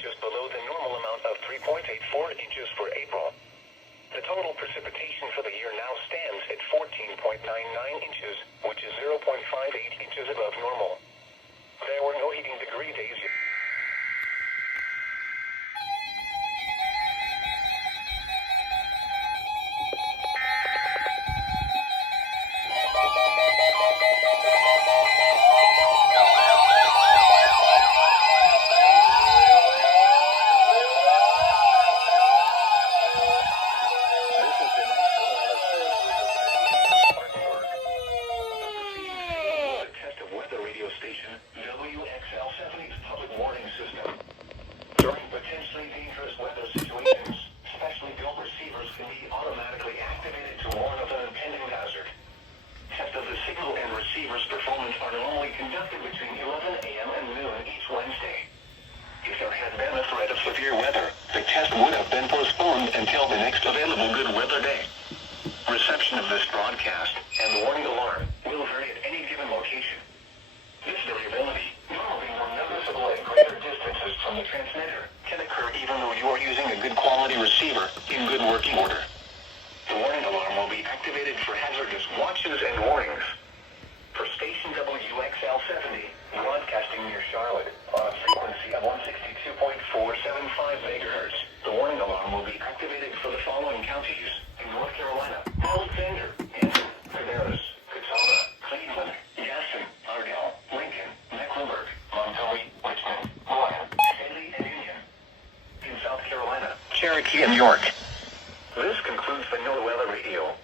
just below the normal amount of 3.84 inches for April. The total precipitation for the year now stands at 14.99 inches, which is 0.58 inches above normal. There were no heating degree days yet. Station WXL70's public warning system. During potentially dangerous weather situations, specially built receivers can be automatically activated to warn of an impending hazard. Tests of the signal and receiver's performance are normally conducted between 11 a.m. and noon each Wednesday. If there had been a threat of severe weather, the test would have been postponed until the next available good weather day. Reception of this broadcast and the warning alarm will vary at any given location. This variability, normally more noticeable at greater distances from the transmitter, can occur even though you are using a good quality receiver in good working order. The warning alarm will be activated for hazardous watches and warnings. For station WXL70, broadcasting near Charlotte on a frequency of 162.475 MHz, the warning alarm will be activated for the following counties in North Carolina: Alexander, Hinton, Cabarrus, Catawba, Cleveland, Gaston, Ardell, Lincoln, Mecklenburg, Montgomery, Richmond, Rowan, Haley, and Union. In South Carolina, Cherokee and York. This concludes the NOAA Weather Radio.